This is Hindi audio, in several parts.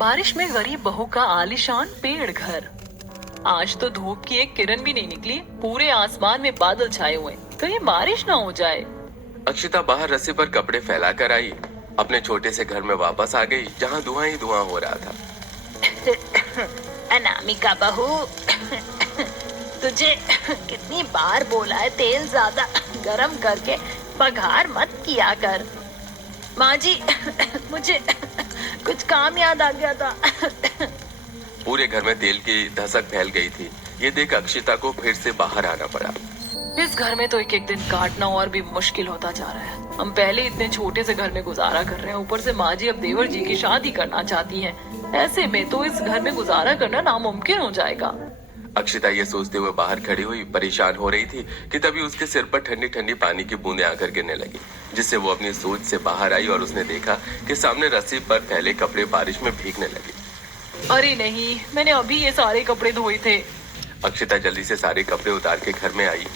बारिश में गरीब बहू का आलीशान पेड़ घर। आज तो धूप की एक किरण भी नहीं निकली, पूरे आसमान में बादल छाए हुए, कहीं बारिश ना हो जाए। अक्षिता बाहर रस्सी पर कपड़े फैला कर आई, अपने छोटे से घर में वापस आ गई जहाँ धुआं ही धुआं हो रहा था। अनामिका बहू, तुझे कितनी बार बोला है तेल ज्यादा गरम करके बघार मत किया कर। माँ जी, मुझे कुछ काम याद आ गया था। पूरे घर में तेल की धसक फैल गई थी। ये देख अक्षिता को फिर से बाहर आना पड़ा। इस घर में तो एक एक दिन काटना और भी मुश्किल होता जा रहा है। हम पहले इतने छोटे से घर में गुजारा कर रहे हैं, ऊपर से माँ जी अब देवर जी की शादी करना चाहती हैं। ऐसे में तो इस घर में गुजारा करना नामुमकिन हो जाएगा। अक्षिता ये सोचते हुए बाहर खड़ी हुई परेशान हो रही थी कि तभी उसके सिर पर ठंडी ठंडी पानी की बूंदें आकर गिरने लगी, जिससे वो अपनी सोच से बाहर आई और उसने देखा कि सामने रस्सी पर फैले कपड़े बारिश में भीगने लगे। अरे नहीं, मैंने अभी ये सारे कपड़े धोए थे। अक्षिता जल्दी से सारे कपड़े उतार के घर में आई।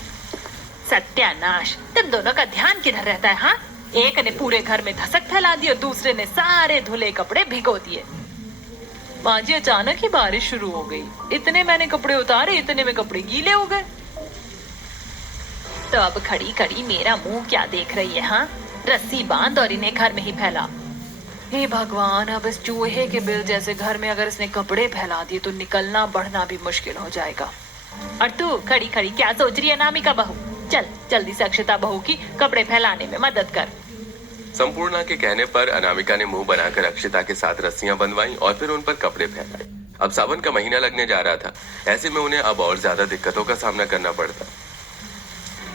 सत्यानाश, तुम दोनों का ध्यान किधर रहता है? हाँ, एक ने पूरे घर में धसक फैला दी और दूसरे ने सारे धुले कपड़े भिगो दिए। माँ जी, अचानक ही बारिश शुरू हो गई, इतने मैंने कपड़े उतारे, इतने में कपड़े गीले हो गए। तो अब खड़ी खड़ी मेरा मुंह क्या देख रही है? हाँ, रस्सी बांध और इन्हें घर में ही फैला। हे भगवान, अब इस चूहे के बिल जैसे घर में अगर इसने कपड़े फैला दिए तो निकलना बढ़ना भी मुश्किल हो जाएगा। और तू खड़ी खड़ी क्या सोच रही है अनामिका बहू? चल जल्दी से अक्षिता बहू की कपड़े फैलाने में मदद कर। संपूर्णा के कहने पर अनामिका ने मुंह बनाकर अक्षिता के साथ रस्सियां बंधवाई और फिर उन पर कपड़े फैलाए। अब सावन का महीना लगने जा रहा था, ऐसे में उन्हें अब और ज्यादा दिक्कतों का सामना करना पड़ता।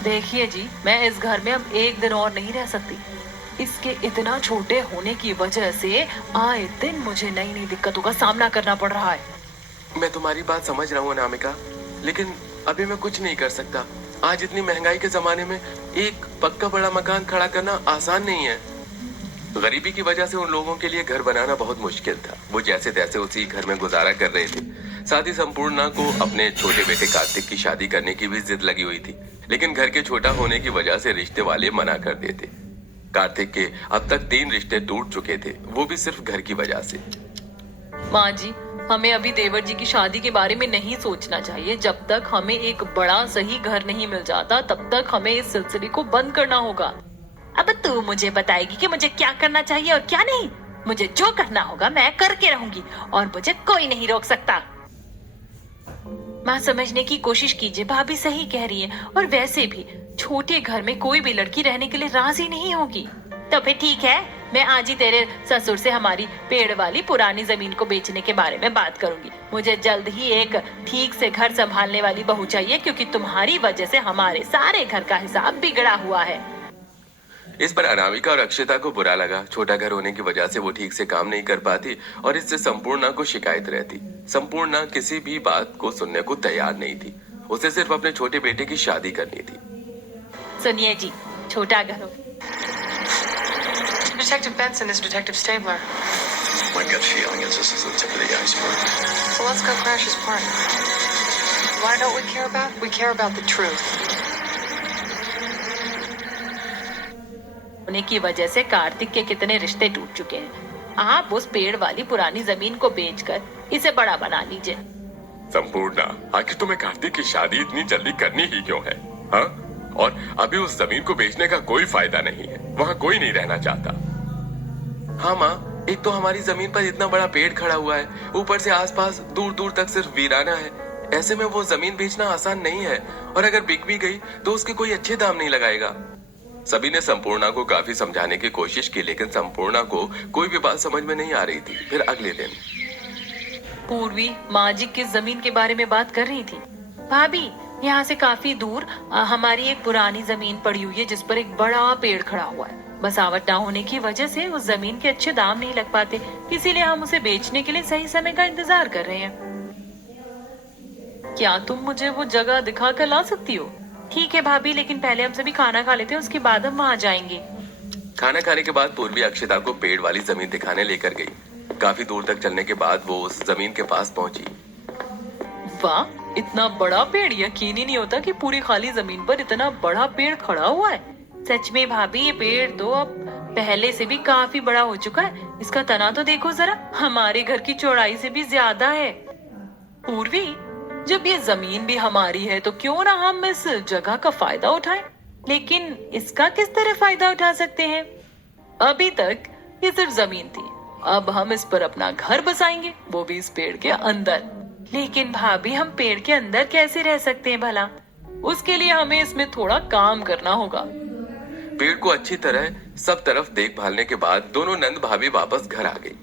देखिए जी, मैं इस घर में अब एक दिन और नहीं रह सकती। इसके इतना छोटे होने की वजह से आए दिन मुझे नई नई दिक्कतों का सामना करना पड़ रहा है। मैं तुम्हारी बात समझ रहा हूँ अनामिका, लेकिन अभी मैं कुछ नहीं कर सकता। आज इतनी महंगाई के जमाने में एक पक्का बड़ा मकान खड़ा करना आसान नहीं है। गरीबी की वजह से उन लोगों के लिए घर बनाना बहुत मुश्किल था। वो जैसे तैसे उसी घर में गुजारा कर रहे थे। साथ ही संपूर्णा को अपने छोटे बेटे कार्तिक की शादी करने की भी जिद लगी हुई थी, लेकिन घर के छोटा होने की वजह से रिश्ते वाले मना कर देते। कार्तिक के अब तक 3 रिश्ते टूट चुके थे, वो भी सिर्फ घर की वजह से। माँ जी, हमें अभी देवर जी की शादी के बारे में नहीं सोचना चाहिए। जब तक हमें एक बड़ा सही घर नहीं मिल जाता, तब तक हमें इस सिलसिले को बंद करना होगा। अब तू मुझे बताएगी कि मुझे क्या करना चाहिए और क्या नहीं? मुझे जो करना होगा मैं करके रहूंगी और मुझे कोई नहीं रोक सकता। माँ, समझने की कोशिश कीजिए, भाभी सही कह रही है। और वैसे भी छोटे घर में कोई भी लड़की रहने के लिए राजी नहीं होगी। तो फिर ठीक है, मैं आज ही तेरे ससुर से हमारी पेड़ वाली पुरानी जमीन को बेचने के बारे में बात करूंगी। मुझे जल्द ही एक ठीक से घर संभालने वाली बहू चाहिए, क्योंकि तुम्हारी वजह से हमारे सारे घर का हिसाब बिगड़ा हुआ है। इस पर अनामिका और अक्षिता को बुरा लगा। छोटा घर होने की वजह से वो ठीक से काम नहीं कर पाती और इससे संपूर्णा को शिकायत रहती। संपूर्णा किसी भी बात को सुनने को तैयार नहीं थी। उसे सिर्फ अपने छोटे बेटे की शादी करनी थी। सुनिए जी, छोटा घर हो। Detective Benson is Detective Stabler. My gut feeling is this is the tip of the iceberg. So let's go crash his party. You want to know what we care about? We care about the truth. होने की वजह से कार्तिक के कितने रिश्ते टूट चुके हैं। आप उस पेड़ वाली पुरानी जमीन को बेचकर इसे बड़ा बना लीजिए। संपूर्णा, आखिर तुम्हें कार्तिक की शादी इतनी जल्दी करनी ही क्यों है? हाँ? और अभी उस जमीन को बेचने का कोई फायदा नहीं है, वहाँ कोई नहीं रहना चाहता। हाँ माँ, एक तो हमारी जमीन पर इतना बड़ा पेड़ खड़ा हुआ है, ऊपर से आसपास दूर दूर तक सिर्फ वीराना है। ऐसे में वो जमीन बेचना आसान नहीं है, और अगर बिक भी गई तो उसके कोई अच्छे दाम नहीं लगाएगा। सभी ने संपूर्णा को काफी समझाने की कोशिश की, लेकिन संपूर्णा को कोई भी बात समझ में नहीं आ रही थी। फिर अगले दिन पूर्वी माँ जी किस जमीन के बारे में बात कर रही थी? भाभी, यहाँ से काफी दूर हमारी एक पुरानी जमीन पड़ी हुई है, जिस पर एक बड़ा पेड़ खड़ा हुआ है। बसावट ना होने की वजह से उस जमीन के अच्छे दाम नहीं लग पाते, इसीलिए हम उसे बेचने के लिए सही समय का इंतजार कर रहे हैं। क्या तुम मुझे वो जगह दिखा कर ला सकती हो? ठीक है भाभी, लेकिन पहले हम सभी खाना खा लेते हैं, उसके बाद हम वहाँ जाएंगे। खाना खाने के बाद पूर्वी अक्षिता को पेड़ वाली जमीन दिखाने लेकर गई। काफी दूर तक चलने के बाद वो उस जमीन के पास पहुंची। वाह, इतना बड़ा पेड़! यकीन ही नहीं होता कि पूरी खाली जमीन पर इतना बड़ा पेड़ खड़ा हुआ है। सच में भाभी, ये पेड़ तो अब पहले से भी काफी बड़ा हो चुका है। इसका तना तो देखो जरा, हमारे घर की चौड़ाई से भी ज्यादा है। पूर्वी, जब ये जमीन भी हमारी है तो क्यों ना हम इस जगह का फायदा उठाएं? लेकिन इसका किस तरह फायदा उठा सकते हैं? अभी तक ये सिर्फ जमीन थी, अब हम इस पर अपना घर बसाएंगे, वो भी इस पेड़ के अंदर। लेकिन भाभी, हम पेड़ के अंदर कैसे रह सकते हैं भला? उसके लिए हमें इसमें थोड़ा काम करना होगा। पेड़ को अच्छी तरह सब तरफ देखभालने के बाद दोनों नंद भाभी वापस घर आ गई।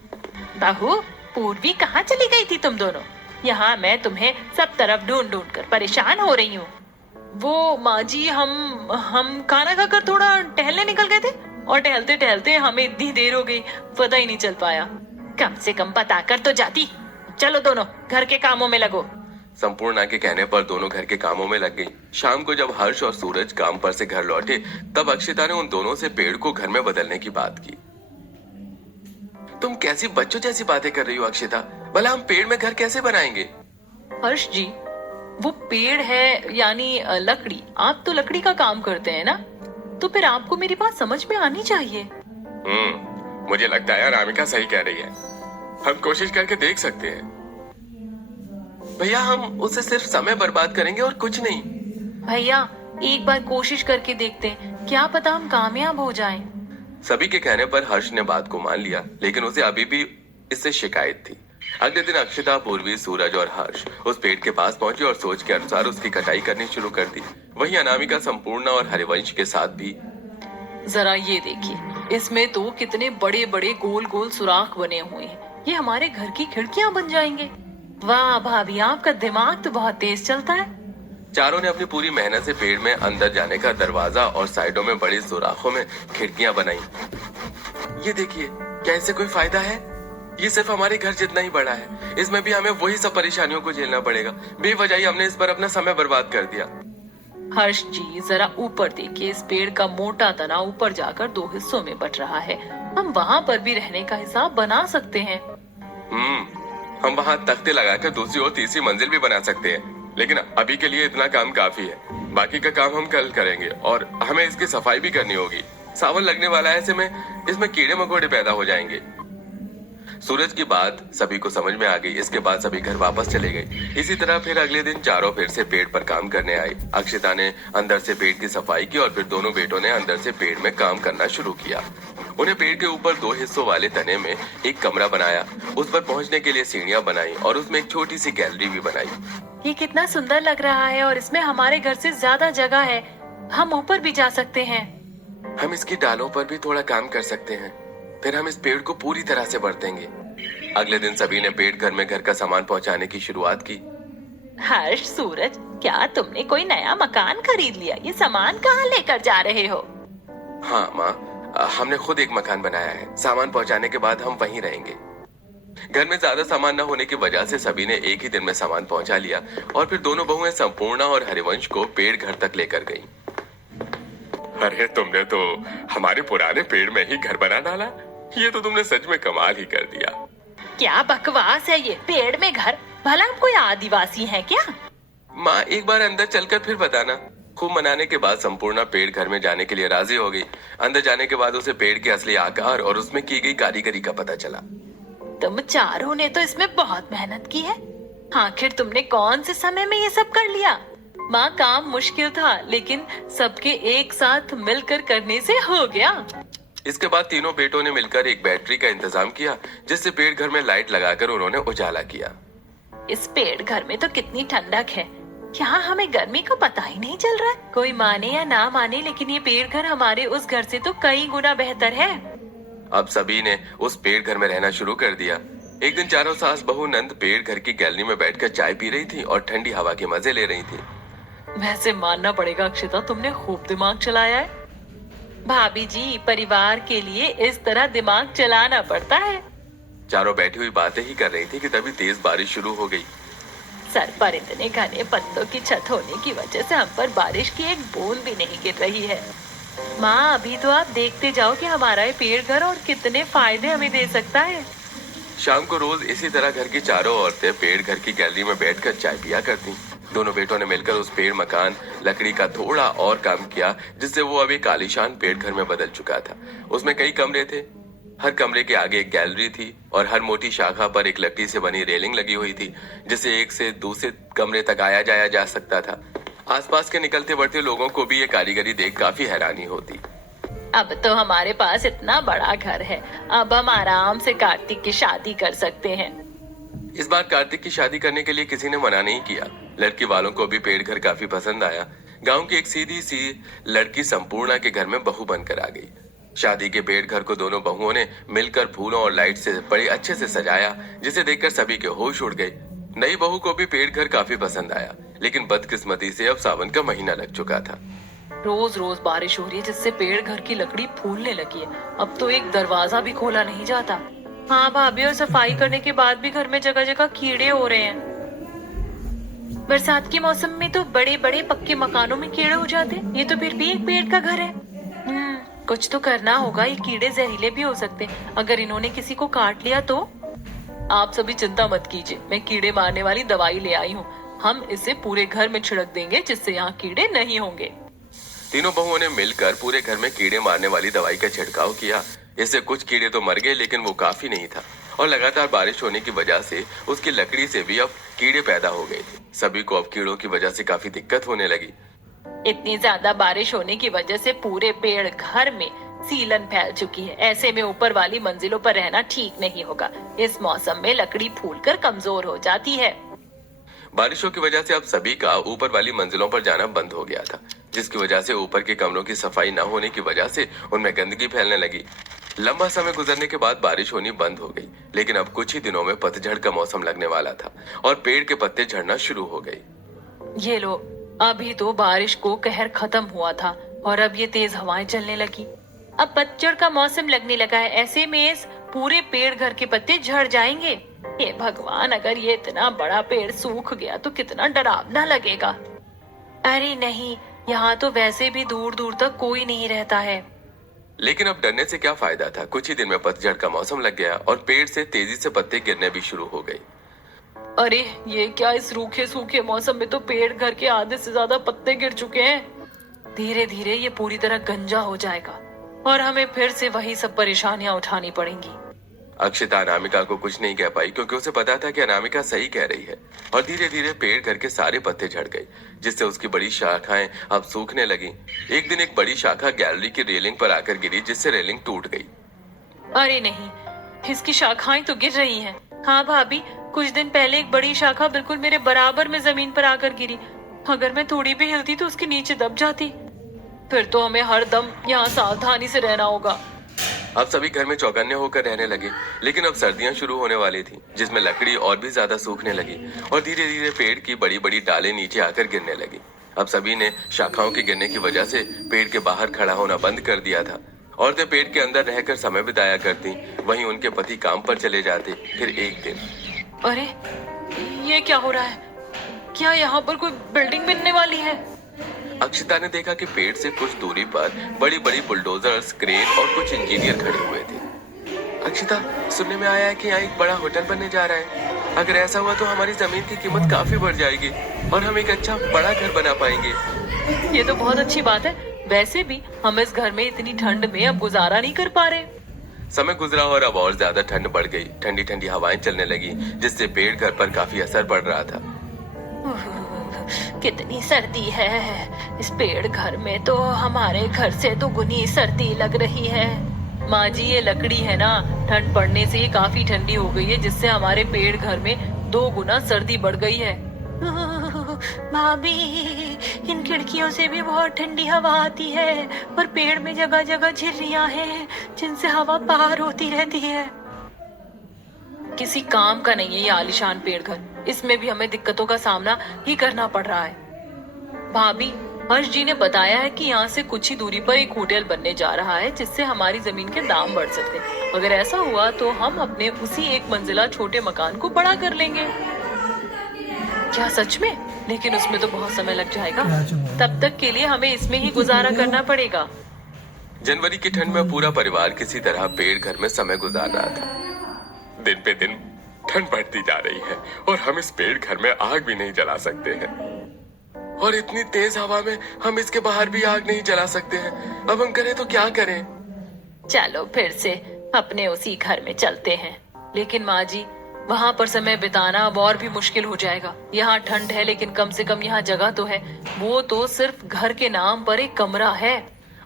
बहू, पूर्वी कहाँ चली गई थी तुम दोनों? यहाँ मैं तुम्हें सब तरफ ढूंढ ढूंढ कर परेशान हो रही हूँ। वो माँ जी, हम खाना खाकर थोड़ा टहलने निकल गए थे और टहलते टहलते हमें इतनी देर हो गई, पता ही नहीं चल पाया। कम से कम बताकर तो जाती। चलो दोनों घर के कामों में लगो। संपूर्णा के कहने पर दोनों घर के कामों में लग गई। शाम को जब हर्ष और सूरज काम पर से घर लौटे, तब अक्षिता ने उन दोनों से पेड़ को घर में बदलने की बात की। तुम कैसी बच्चों जैसी बातें कर रही हो अक्षिता? भला हम पेड़ में घर कैसे बनाएंगे? हर्ष जी, वो पेड़ है यानी लकड़ी। आप तो लकड़ी का काम करते हैं ना, तो फिर आपको मेरी बात समझ में आनी चाहिए। मुझे लगता है अनामिका सही कह रही है। हम कोशिश करके देख सकते हैं। भैया, हम उससे सिर्फ समय बर्बाद करेंगे और कुछ नहीं। भैया, एक बार कोशिश करके देखते हैं, क्या पता हम कामयाब हो जाएं। सभी के कहने पर हर्ष ने बात को मान लिया, लेकिन उसे अभी भी इससे शिकायत थी। अगले दिन अक्षिता, पूर्वी, सूरज और हर्ष उस पेड़ के पास पहुंचे और सोच के अनुसार उसकी कटाई करनी शुरू कर दी। वहीं अनामिका, संपूर्णा और हरिवंश के साथ भी। जरा ये देखिए, इसमें तो कितने बड़े बड़े गोल गोल सुराख बने हुए हैं। ये हमारे घर की खिड़कियां बन जाएंगे। वाह भाभी, आपका दिमाग तो बहुत तेज चलता है। चारों ने अपनी पूरी मेहनत से पेड़ में अंदर जाने का दरवाजा और साइडों में बड़े सुराखों में खिड़कियां बनाई। ये देखिए, क्या इससे कोई फायदा है? ये सिर्फ हमारे घर जितना ही बड़ा है। इसमें भी हमें वही सब परेशानियों को झेलना पड़ेगा। बेवजह ही हमने इस पर अपना समय बर्बाद कर दिया। हर्ष जी, जरा ऊपर देखिए, इस पेड़ का मोटा तना ऊपर जाकर 2 हिस्सों में बट रहा है। हम वहाँ पर भी रहने का हिसाब बना सकते हैं। हम वहाँ तख्ते लगाकर दूसरी और तीसरी मंजिल भी बना सकते हैं, लेकिन अभी के लिए इतना काम काफी है। बाकी का काम हम कल करेंगे और हमें इसकी सफाई भी करनी होगी। सावन लगने वाला है, ऐसे में इसमें कीड़े मकोड़े पैदा हो जाएंगे। सूरज की बात सभी को समझ में आ गई। इसके बाद सभी घर वापस चले गए। इसी तरह फिर अगले दिन चारों फिर से पेड़ पर काम करने आए। अक्षिता ने अंदर से पेड़ की सफाई की और फिर दोनों बेटों ने अंदर से पेड़ में काम करना शुरू किया। उन्हें पेड़ के ऊपर 2 हिस्सों वाले तने में एक कमरा बनाया। उस पर पहुंचने के लिए सीढ़ियां बनाई और उसमें एक छोटी सी गैलरी भी बनाई। ये कितना सुंदर लग रहा है और इसमें हमारे घर से ज्यादा जगह है। हम ऊपर भी जा सकते हैं। हम इसकी डालों पर भी थोड़ा काम कर सकते हैं, फिर हम इस पेड़ को पूरी तरह से बढ़तेंगे। अगले दिन सभी ने पेड़ घर में घर का सामान पहुंचाने की शुरुआत की। हर्ष, सूरज, क्या तुमने कोई नया मकान खरीद लिया? ये सामान कहाँ लेकर जा रहे हो? हाँ माँ, हमने खुद एक मकान बनाया है। सामान पहुंचाने के बाद हम वहीं रहेंगे। घर में ज्यादा सामान न होने की वजह से सभी ने एक ही दिन में सामान पहुंचा लिया और फिर दोनों बहुएं संपूर्णा और हरिवंश को पेड़ घर तक लेकर गईं। अरे, तुमने तो हमारे पुराने पेड़ में ही घर बना डाला। ये तो तुमने सच में कमाल ही कर दिया। क्या बकवास है ये, पेड़ में घर? भला हम कोई आदिवासी हैं क्या? माँ, एक बार अंदर चलकर फिर बताना। खूब मनाने के बाद संपूर्णा पेड़ घर में जाने के लिए राजी हो गई। अंदर जाने के बाद उसे पेड़ के असली आकार और उसमें की गई कारीगरी का पता चला। तुम चारों ने तो इसमें बहुत मेहनत की है। आखिर तुमने कौन से समय में ये सब कर लिया? माँ, काम मुश्किल था, लेकिन सबके एक साथ मिलकर करने से हो गया। इसके बाद तीनों बेटों ने मिलकर एक बैटरी का इंतजाम किया, जिससे पेड़ घर में लाइट लगाकर उन्होंने उजाला किया। इस पेड़ घर में तो कितनी ठंडक है, क्या हमें गर्मी का पता ही नहीं चल रहा है? कोई माने या ना माने, लेकिन ये पेड़ घर हमारे उस घर से तो कई गुना बेहतर है। अब सभी ने उस पेड़ घर में रहना शुरू कर दिया। एक दिन चारों सास बहू नंद पेड़ घर की गैलरी में बैठकर चाय पी रही थी और ठंडी हवा के मजे ले रही थी। वैसे मानना पड़ेगा अक्षिता, तुमने खूब दिमाग चलाया है। भाभी जी, परिवार के लिए इस तरह दिमाग चलाना पड़ता है। चारों बैठी हुई बातें ही कर रही थी कि तभी तेज बारिश शुरू हो गई। सर पर इतने घने पत्तों की छत होने की वजह से हम पर बारिश की एक बूंद भी नहीं गिर रही है। माँ, अभी तो आप देखते जाओ कि हमारा ये पेड़ घर और कितने फायदे हमें दे सकता है। शाम को रोज इसी तरह घर की चारों औरतें पेड़ घर की गैलरी में बैठकर चाय पिया करती। दोनों बेटों ने मिलकर उस पेड़ मकान लकड़ी का थोड़ा और काम किया, जिससे वो अब एक आलीशान पेड़ घर में बदल चुका था। उसमें कई कमरे थे। हर कमरे के आगे एक गैलरी थी और हर मोटी शाखा पर एक लकड़ी से बनी रेलिंग लगी हुई थी, जिससे एक से दूसरे कमरे तक आया जाया जा सकता था। आसपास के निकलते बढ़ते लोगों को भी ये कारीगरी देख काफी हैरानी होती। अब तो हमारे पास इतना बड़ा घर है, अब हम आराम से कार्तिक की शादी कर सकते हैं। इस बार कार्तिक की शादी करने के लिए किसी ने मना नहीं किया। लड़की वालों को भी पेड़ घर काफी पसंद आया। गांव की एक सीधी सी लड़की संपूर्णा के घर में बहू बनकर आ गई। शादी के पेड़ घर को दोनों बहुओं ने मिलकर फूलों और लाइट से बड़े अच्छे से सजाया, जिसे देखकर सभी के होश उड़ गए। नई बहू को भी पेड़ घर काफी पसंद आया, लेकिन बदकिस्मती से अब सावन का महीना लग चुका था। रोज रोज बारिश हो रही है, जिससे पेड़ घर की लकड़ी फूलने लगी है। अब तो एक दरवाजा भी खोला नहीं जाता। हाँ भाभी, और सफाई करने के बाद भी घर में जगह जगह कीड़े हो रहे हैं। बरसात के मौसम में तो बड़े बड़े पक्के मकानों में कीड़े हो जाते हैं। ये तो फिर भी एक पेड़ का घर है। कुछ तो करना होगा, ये कीड़े जहरीले भी हो सकते हैं। अगर इन्होंने किसी को काट लिया तो? आप सभी चिंता मत कीजिए, मैं कीड़े मारने वाली दवाई ले आई हूँ। हम इसे पूरे घर में छिड़क देंगे, जिससे यहाँ कीड़े नहीं होंगे। तीनों बहुओं ने मिलकर पूरे घर में कीड़े मारने वाली दवाई का छिड़काव किया। इससे कुछ कीड़े तो मर गए, लेकिन वो काफी नहीं था और लगातार बारिश होने की वजह से उसकी लकड़ी से भी अब कीड़े पैदा हो गए थे। सभी को अब कीड़ों की वजह से काफी दिक्कत होने लगी। इतनी ज्यादा बारिश होने की वजह से पूरे पेड़ घर में सीलन फैल चुकी है। ऐसे में ऊपर वाली मंजिलों पर रहना ठीक नहीं होगा। इस मौसम में लकड़ी फूलकर कमजोर हो जाती है। बारिशों की वजह से अब सभी का ऊपर वाली मंजिलों पर जाना बंद हो गया था, जिसकी वजह से ऊपर के कमरों की सफाई न होने की वजह से उनमें गंदगी फैलने लगी। लंबा समय गुजरने के बाद बारिश होनी बंद हो गई, लेकिन अब कुछ ही दिनों में पतझड़ का मौसम लगने वाला था और पेड़ के पत्ते झड़ना शुरू हो गए। ये लो, अभी तो बारिश को कहर खत्म हुआ था और अब ये तेज हवाएं चलने लगी। अब पतझड़ का मौसम लगने लगा है। ऐसे में इस पूरे पेड़ घर के पत्ते झड़ जाएंगे। हे भगवान, अगर ये इतना बड़ा पेड़ सूख गया तो कितना डरावना लगेगा। अरे नहीं, यहाँ तो वैसे भी दूर दूर तक कोई नहीं रहता है। लेकिन अब डरने से क्या फायदा था। कुछ ही दिन में पतझड़ का मौसम लग गया और पेड़ से तेजी से पत्ते गिरने भी शुरू हो गए। अरे ये क्या, इस रूखे सूखे मौसम में तो पेड़ घर के आधे से ज्यादा पत्ते गिर चुके हैं। धीरे धीरे ये पूरी तरह गंजा हो जाएगा और हमें फिर से वही सब परेशानियां उठानी पड़ेंगी। अक्षिता अनामिका को कुछ नहीं कह पाई, क्योंकि उसे पता था कि अनामिका सही कह रही है। और धीरे धीरे पेड़ घर के सारे पत्ते झड़ गए, जिससे उसकी बड़ी शाखाएं अब सूखने लगी। एक दिन एक बड़ी शाखा गैलरी की रेलिंग पर आकर गिरी, जिससे रेलिंग टूट गई। अरे नहीं, इसकी शाखाएं तो गिर रही हैं। हाँ भाभी, कुछ दिन पहले एक बड़ी शाखा बिल्कुल मेरे बराबर में जमीन पर आकर गिरी। अगर मैं थोड़ी भी हिलती तो उसके नीचे दब जाती। फिर तो हमें हर दम यहाँ सावधानी से रहना होगा। अब सभी घर में चौकन्ने होकर रहने लगे, लेकिन अब सर्दियां शुरू होने वाली थी, जिसमें लकड़ी और भी ज्यादा सूखने लगी और धीरे धीरे पेड़ की बड़ी बड़ी डालें नीचे आकर गिरने लगी। अब सभी ने शाखाओं के गिरने की वजह से पेड़ के बाहर खड़ा होना बंद कर दिया था। औरतें पेड़ के अंदर रहकर समय बिताया करती, वहीं उनके पति काम पर चले जाते। फिर एक दिन, अरे ये क्या हो रहा है? क्या यहाँ पर कोई बिल्डिंग बनने वाली है? अक्षिता ने देखा कि पेड़ से कुछ दूरी पर बड़ी बड़ी बुलडोजर्स, क्रेन और कुछ इंजीनियर खड़े हुए थे। अक्षिता, सुनने में आया है कि यहाँ एक बड़ा होटल बनने जा रहा है। अगर ऐसा हुआ तो हमारी जमीन की कीमत काफी बढ़ जाएगी और हम एक अच्छा बड़ा घर बना पाएंगे। ये तो बहुत अच्छी बात है। वैसे भी हम इस घर में इतनी ठंड में अब गुजारा नहीं कर पा रहे। समय गुजरा और अब और ज्यादा ठंड बढ़ गई। ठंडी ठंडी हवाएं चलने लगी, जिससे पेड़ घर पर काफी असर पड़ रहा था। कितनी सर्दी है इस पेड़ घर में, तो हमारे घर से दुगनी सर्दी लग रही है। माँ जी, ये लकड़ी है ना, ठंड पड़ने से ये काफी ठंडी हो गई है, जिससे हमारे पेड़ घर में 2 गुना सर्दी बढ़ गई है। भाभी, इन खिड़कियों से भी बहुत ठंडी हवा आती है, पर पेड़ में जगह जगह झिर्रियां हैं जिनसे हवा पार होती रहती है। किसी काम का नहीं है ये आलीशान पेड़ घर। इसमें भी हमें दिक्कतों का सामना ही करना पड़ रहा है। भाभी, हर्ष जी ने बताया है कि यहाँ से कुछ ही दूरी पर एक होटल बनने जा रहा है, जिससे हमारी जमीन के दाम बढ़ सकते हैं। अगर ऐसा हुआ तो हम अपने उसी एक मंजिला छोटे मकान को बड़ा कर लेंगे। क्या सच में? लेकिन उसमें तो बहुत समय लग जाएगा। तब तक के लिए हमें इसमें ही गुजारा करना पड़ेगा। जनवरी की ठंड में पूरा परिवार किसी तरह पेड़ घर में समय गुजार रहा था। दिन पे दिन ठंड बढ़ती जा रही है और हम इस पेड़ घर में आग भी नहीं जला सकते हैं। और इतनी तेज हवा में हम इसके बाहर भी आग नहीं जला सकते हैं। अब हम करें तो क्या करें? चलो फिर से अपने उसी घर में चलते हैं। लेकिन माँ जी, वहाँ पर समय बिताना अब और भी मुश्किल हो जाएगा। यहाँ ठंड है लेकिन कम से कम यहाँ जगह तो है। वो तो सिर्फ घर के नाम पर एक कमरा है।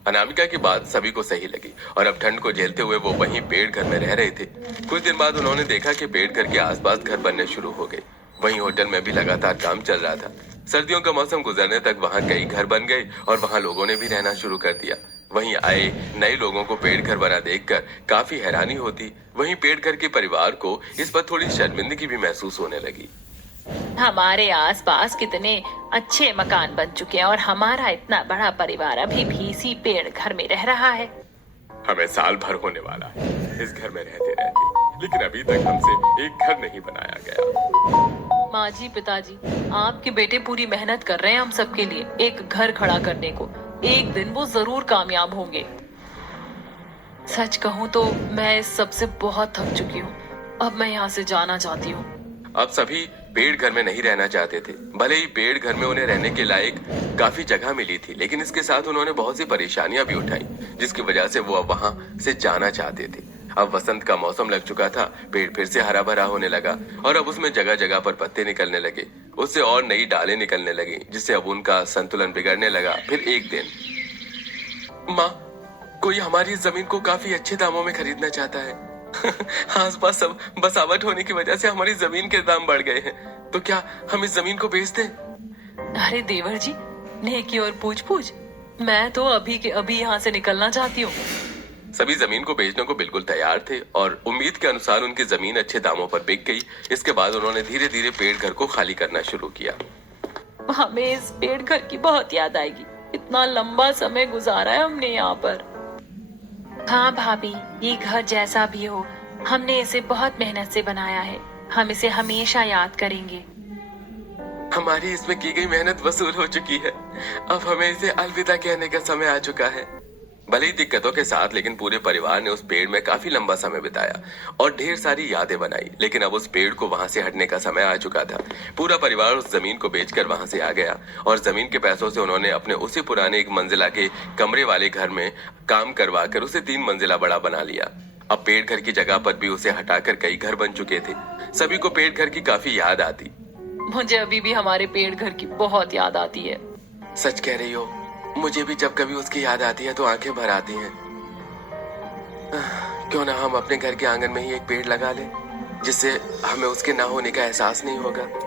अनामिका की बात सभी को सही लगी और अब ठंड को झेलते हुए वो वहीं पेड़ घर में रह रहे थे। कुछ दिन बाद उन्होंने देखा कि पेड़ घर के आसपास घर बनने शुरू हो गए। वहीं होटल में भी लगातार काम चल रहा था। सर्दियों का मौसम गुजरने तक वहाँ कई घर बन गए और वहाँ लोगों ने भी रहना शुरू कर दिया। वहीं आए नए लोगों को पेड़ घर बना देखकर काफी हैरानी होती। वहीं पेड़ घर के परिवार को इस पर थोड़ी शर्मिंदगी भी महसूस होने लगी। हमारे आसपास कितने अच्छे मकान बन चुके हैं और हमारा इतना बड़ा परिवार अभी भी इसी पेड़ घर में रह रहा है। हमें साल भर होने वाला है इस घर में रहते रहते, लेकिन अभी तक हमसे एक घर नहीं बनाया गया। माँ जी, पिताजी, आपके बेटे पूरी मेहनत कर रहे हैं हम सबके लिए एक घर खड़ा करने को। एक दिन वो जरूर कामयाब होंगे। सच कहूँ तो मैं इस सब से बहुत थक चुकी हूँ। अब मैं यहाँ से जाना चाहती हूँ। अब सभी पेड़ घर में नहीं रहना चाहते थे। भले ही पेड़ घर में उन्हें रहने के लायक काफी जगह मिली थी, लेकिन इसके साथ उन्होंने बहुत सी परेशानियां भी उठाई, जिसकी वजह से वो अब वहां से जाना चाहते थे। अब वसंत का मौसम लग चुका था। पेड़ फिर से हरा भरा होने लगा और अब उसमें जगह जगह पर पत्ते निकलने लगे। उससे और नई डालें निकलने लगी, जिससे अब उनका संतुलन बिगड़ने लगा। फिर एक दिन, माँ, कोई हमारी जमीन को काफी अच्छे दामों में खरीदना चाहता है। आसपास सब बसावट होने की वजह से हमारी जमीन के दाम बढ़ गए हैं। तो क्या हम इस जमीन को बेच दें? अरे देवर जी, नेकी और पूछ पूछ। मैं तो अभी के अभी यहाँ से निकलना चाहती हूँ। सभी जमीन को बेचने को बिल्कुल तैयार थे और उम्मीद के अनुसार उनकी जमीन अच्छे दामों पर बिक गई। इसके बाद उन्होंने धीरे धीरे पेड़ घर को खाली करना शुरू किया। हमें इस पेड़ घर की बहुत याद आएगी। इतना लंबा समय गुजारा है हमने यहाँ पर। हाँ भाभी, ये घर जैसा भी हो, हमने इसे बहुत मेहनत से बनाया है। हम इसे हमेशा याद करेंगे। हमारी इसमें की गई मेहनत वसूल हो चुकी है। अब हमें इसे अलविदा कहने का समय आ चुका है। भले ही दिक्कतों के साथ, लेकिन पूरे परिवार ने उस पेड़ में काफी लंबा समय बिताया और ढेर सारी यादें बनाई। लेकिन अब उस पेड़ को वहां से हटने का समय आ चुका था। पूरा परिवार उस जमीन को बेचकर वहां से आ गया और जमीन के पैसों से उन्होंने अपने उसी पुराने 1 मंजिला के कमरे वाले घर में काम करवा कर उसे 3 मंजिला बड़ा बना लिया। अब पेड़ घर की जगह पर भी उसे हटाकर कई घर बन चुके थे। सभी को पेड़ घर की काफी याद आती। मुझे अभी भी हमारे पेड़ घर की बहुत याद आती है। सच कह रही हो, मुझे भी जब कभी उसकी याद आती है तो आंखें भर आती हैं। क्यों ना हम अपने घर के आंगन में ही एक पेड़ लगा लें, जिससे हमें उसके ना होने का एहसास नहीं होगा।